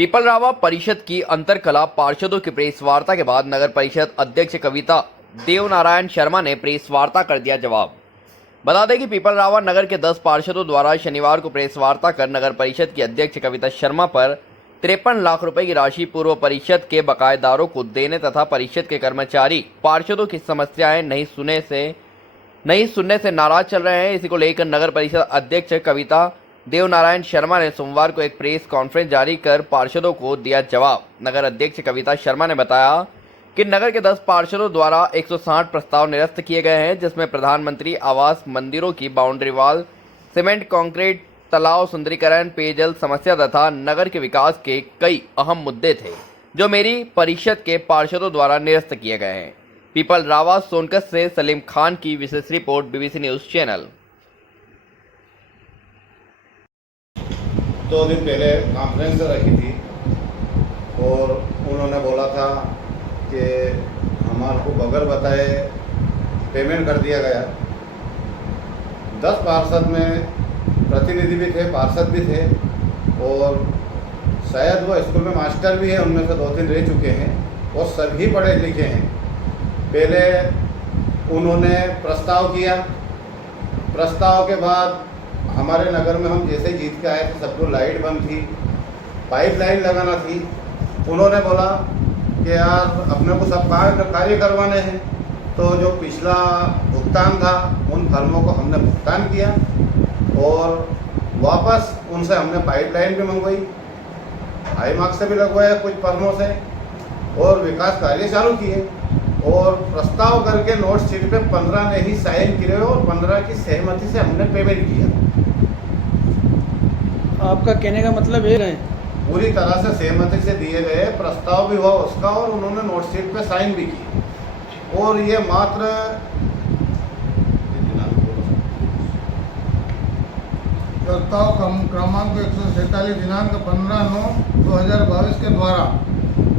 पीपलरावा परिषद की अंतरकला पार्षदों की प्रेस वार्ता के बाद नगर परिषद अध्यक्ष कविता देवनारायण शर्मा ने प्रेस वार्ता कर दिया जवाब। बता दें कि पीपलरावा नगर के 10 पार्षदों द्वारा शनिवार को प्रेस वार्ता कर नगर परिषद की अध्यक्ष कविता शर्मा पर 53 लाख रुपए की राशि पूर्व परिषद के बकायेदारों को देने तथा परिषद के कर्मचारी पार्षदों की समस्याएं नहीं सुनने से नाराज चल रहे हैं। इसी को लेकर नगर परिषद अध्यक्ष कविता देवनारायण शर्मा ने सोमवार को एक प्रेस कॉन्फ्रेंस जारी कर पार्षदों को दिया जवाब। नगर अध्यक्ष कविता शर्मा ने बताया कि नगर के 10 पार्षदों द्वारा 160 प्रस्ताव निरस्त किए गए हैं, जिसमें प्रधानमंत्री आवास, मंदिरों की बाउंड्री वॉल, सीमेंट कंक्रीट, तालाब सुंदरीकरण, पेयजल समस्या तथा नगर के विकास के कई अहम मुद्दे थे, जो मेरी परिषद के पार्षदों द्वारा निरस्त किए गए हैं। पीपलरावा सोनकत से सलीम खान की विशेष रिपोर्ट, बीबीसी न्यूज चैनल। 2 दिन पहले कॉन्फ्रेंस रखी थी और उन्होंने बोला था कि हमारे को बगैर बताए पेमेंट कर दिया गया। 10 पार्षद में प्रतिनिधि भी थे, पार्षद भी थे और शायद वो स्कूल में मास्टर भी है, उनमें से 2-3 रह चुके हैं और सभी पढ़े लिखे हैं। पहले उन्होंने प्रस्ताव किया, प्रस्ताव के बाद हमारे नगर में हम जैसे जीत के आए थे सबको लाइट बंद थी, पाइपलाइन लगाना थी। उन्होंने बोला कि यार अपने को सब कार्य करवाने हैं, तो जो पिछला भुगतान था उन फर्मों को हमने भुगतान किया और वापस उनसे हमने पाइपलाइन भी मंगवाई, हाई मार्क्स से भी लगवाया कुछ फर्मों से और विकास कार्य चालू किए और प्रस्ताव करके नोट शीट पे 15 ने ही साइन किए और 15 की सहमति से हमने पेमेंट किया। आपका कहने का मतलब ये है पूरी तरह से सहमति से दिए गए, प्रस्ताव भी हुआ उसका और उन्होंने नोट शीट पे साइन भी की और ये मात्र प्रस्ताव क्रमांक 147 दिनांक 15/9/2022 के द्वारा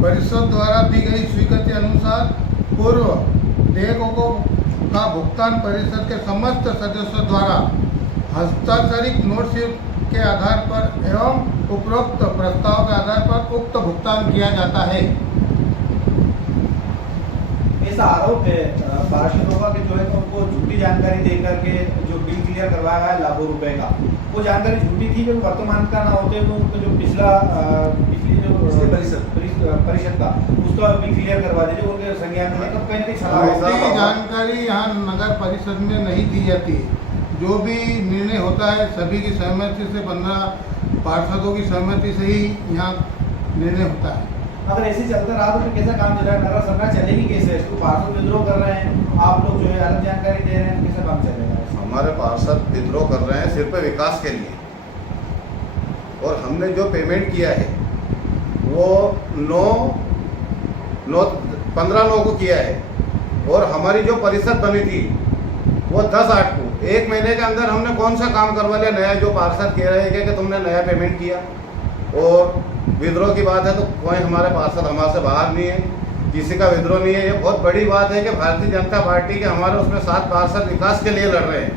परिषद द्वारा दी गई स्वीकृति अनुसार पूर्व देयकों का भुगतान परिषद के समस्त सदस्यों द्वारा हस्ताक्षरित नोट शीट के आधार पर एवं उपरोक्त प्रस्ताव के आधार पर उक्त भुगतान किया जाता है। ऐसा आरोप है पार्षदों का कि जो है तो उनको झूठी जानकारी देकर के जो बिल क्लियर करवाया गया है लाखों रुपए का, वो जानकारी झूठी थी। जो वर्तमान का ना होते हुए उनको जो पिछली जो परिषद का उसका बिल क्लियर करवा दीजिए, उनके संज्ञान में तब कहीं ऐसी जानकारी यहाँ नगर परिषद में नहीं दी जाती। जो भी निर्णय होता है सभी की सहमति से, 15 पार्षदों की सहमति से ही यहाँ निर्णय होता है। अगर ऐसे चलता रहा तो फिर कैसा काम चलेगा? नगर सरकार चलेगी कैसे? इसको पार्षद विद्रोह कर रहे हैं, आप लोग जो है अलग जानकारी दे रहे हैं, कैसे काम चलेगा? हमारे पार्षद विद्रोह कर रहे हैं सिर्फ विकास के लिए और हमने जो पेमेंट किया है वो 15/9 को किया है और हमारी जो परिषद बनी थी वो 10/8 को। 1 महीने के अंदर हमने कौन सा काम करवा लिया नया? जो पार्षद कह रहे हैं कि तुमने नया पेमेंट किया और विद्रोह की बात है तो कोई हमारे पार्षद हमारे से बाहर नहीं है, किसी का विद्रोह नहीं है। ये बहुत बड़ी बात है कि भारतीय जनता पार्टी के हमारे उसमें 7 पार्षद विकास के लिए लड़ रहे हैं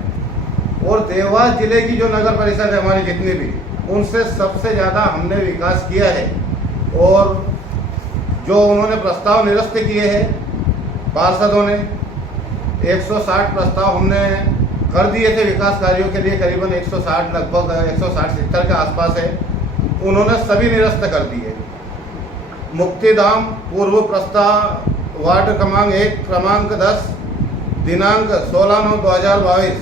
और देवास जिले की जो नगर परिषद है हमारी जितनी भी, उनसे सबसे ज़्यादा हमने विकास किया है और जो उन्होंने प्रस्ताव निरस्त किए हैं पार्षदों ने, 160 प्रस्ताव हमने कर दिए थे विकास कार्यों के लिए, करीबन 160 लगभग 160-70 के आसपास है, उन्होंने सभी निरस्त कर दिए। मुक्तिधाम पूर्व प्रस्ताव वार्ड क्रमांक 1 क्रमांक 10 दिनांक 16/9/2022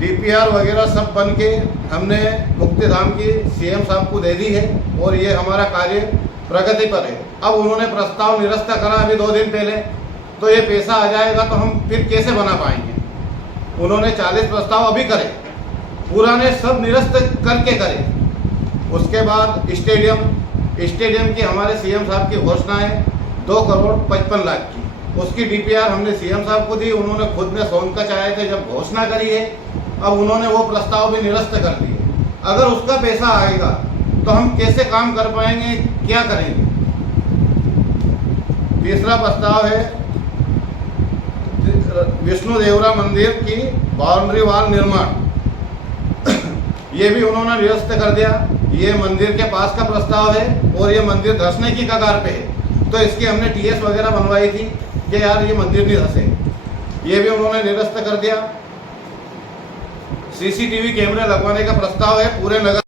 डीपीआर वगैरह सब बन के हमने मुक्तिधाम की सीएम साहब को दे दी है और ये हमारा कार्य प्रगति पर है। अब उन्होंने प्रस्ताव निरस्त करा अभी 2 दिन पहले, तो ये पैसा आ जाएगा तो हम फिर कैसे बना पाएंगे? उन्होंने 40 प्रस्ताव अभी करे, पुराने सब निरस्त करके करे। उसके बाद स्टेडियम की हमारे सीएम साहब की घोषणा है 2,55 लाख की, उसकी डीपीआर हमने सीएम साहब को दी, उन्होंने खुद में सोनकच आए थे जब घोषणा करी है, अब उन्होंने वो प्रस्ताव भी निरस्त कर दिए। अगर उसका पैसा आएगा तो हम कैसे काम कर पाएंगे, क्या करेंगे? तीसरा प्रस्ताव है विष्णु देवरा मंदिर की बाउंड्री वॉल निर्माण, ये भी उन्होंने निरस्त कर दिया। ये मंदिर के पास का प्रस्ताव है और ये मंदिर धंसने की कगार पे है। तो इसकी हमने टीएस वगैरह बनवाई थी कि यार ये मंदिर नहीं धंसे, ये भी उन्होंने निरस्त कर दिया। सीसीटीवी कैमरे लगवाने का प्रस्ताव है पूरे नगर